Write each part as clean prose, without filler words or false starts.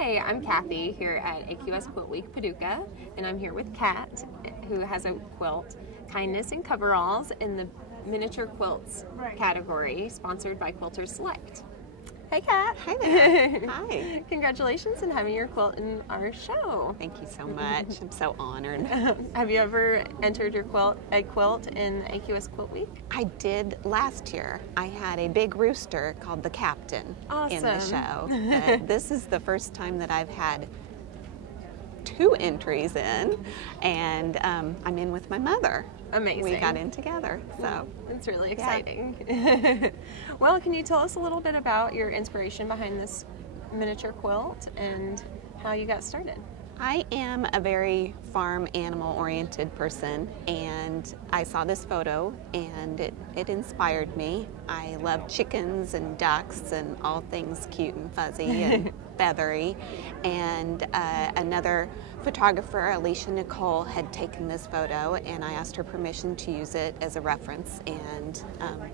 Hi, I'm Kathy here at AQS Quilt Week Paducah, and I'm here with Kat, who has a quilt, Kindness and Coveralls, in the miniature quilts category, sponsored by Quilters Select. Hey, Kat. Hi there. Hi. Congratulations on having your quilt in our show. Thank you so much. I'm so honored. Have you ever entered a quilt in AQS Quilt Week? I did last year. I had a big rooster called the Captain in the show. But this is the first time that I've had 2 entries in, and I'm in with my mother. Amazing. We got in together, so. It's really exciting. Well, can you tell us a little bit about your inspiration behind this miniature quilt and how you got started? I am a very farm animal oriented person, and I saw this photo and it inspired me. I love chickens and ducks and all things cute and fuzzy and feathery. And another photographer, Alicia Nicole, had taken this photo, and I asked her permission to use it as a reference, and I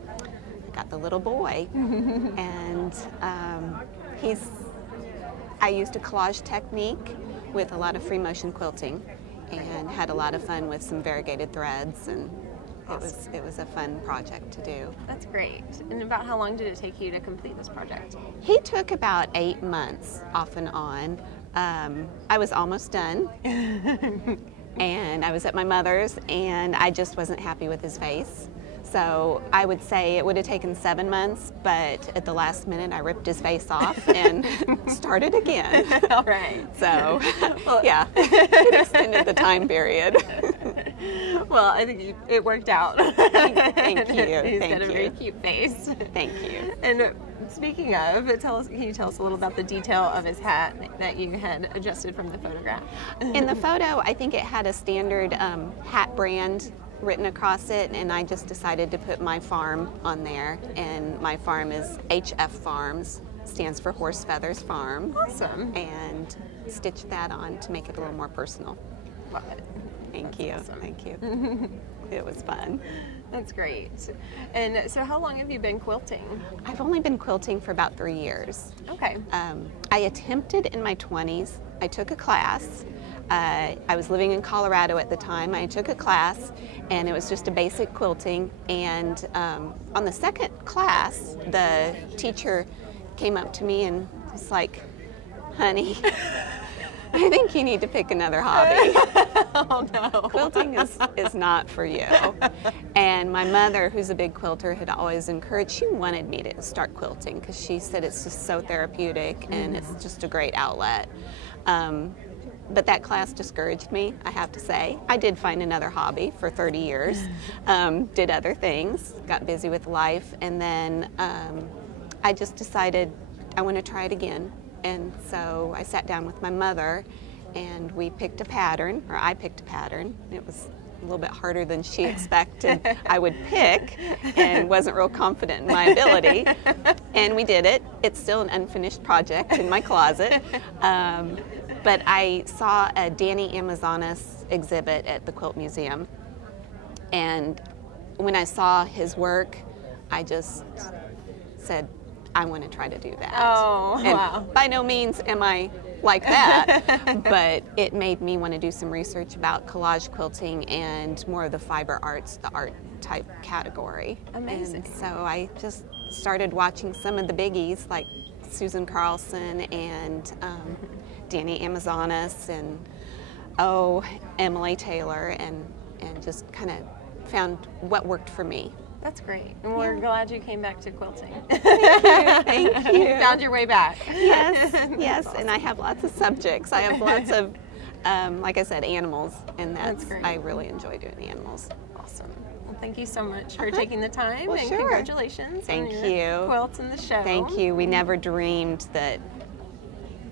got the little boy. And I used a collage technique with a lot of free motion quilting and had a lot of fun with some variegated threads, and it was a fun project to do. That's great. And about how long did it take you to complete this project? He took about 8 months off and on. I was almost done and I was at my mother's and I just wasn't happy with his face. So I would say it would have taken 7 months, but at the last minute I ripped his face off and started again. All right. So, yeah, it extended the time period. Well, I think it worked out. Thank you. He's got a very cute face. Thank you. And speaking of, can you tell us a little about the detail of his hat that you had adjusted from the photograph? In the photo, I think it had a standard hat brand written across it, and I just decided to put my farm on there, and my farm is HF Farms, stands for Horse Feathers Farm. Awesome. And stitched that on to make it a little more personal. Love it. Thank you. Awesome. Thank you. It was fun. That's great. And so how long have you been quilting? I've only been quilting for about 3 years. Okay. I attempted in my 20s. I took a class. I was living in Colorado at the time. I took a class, and it was just a basic quilting. And on the second class, the teacher came up to me and was like, "Honey, I think you need to pick another hobby." Oh no. Quilting is not for you. And my mother, who's a big quilter, had always encouraged, she wanted me to start quilting because she said it's just so therapeutic and it's just a great outlet. But that class discouraged me, I have to say. I did find another hobby for 30 years, did other things, got busy with life, and then I just decided I want to try it again. And so I sat down with my mother and we picked a pattern, or I picked a pattern. It was a little bit harder than she expected I would pick, and wasn't real confident in my ability. And we did it. It's still an unfinished project in my closet. But I saw a Danny Amazonas exhibit at the Quilt Museum, and when I saw his work, I just said, I want to try to do that. Oh, and wow. By no means am I like that, but it made me want to do some research about collage quilting and more of the fiber arts, the art type category. Amazing. And so I just started watching some of the biggies like Susan Carlson and Danny Amazonas and Emily Taylor, and just kind of found what worked for me. That's great. And we're glad you came back to quilting. Thank you. You found your way back. Yes, yes. Awesome. And I have lots of subjects. I have lots of, like I said, animals, and that's great. I really enjoy doing the animals. Awesome. Well, thank you so much for taking the time, and sure. Congratulations Thank on your you. quilts in the show. Thank you. We never dreamed that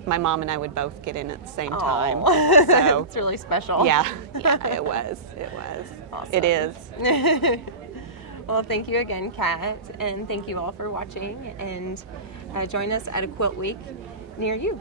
my mom and I would both get in at the same time. So it's really special. Yeah, it was. It was. Awesome. It is. Well, thank you again, Kat, and thank you all for watching, and join us at a quilt week near you.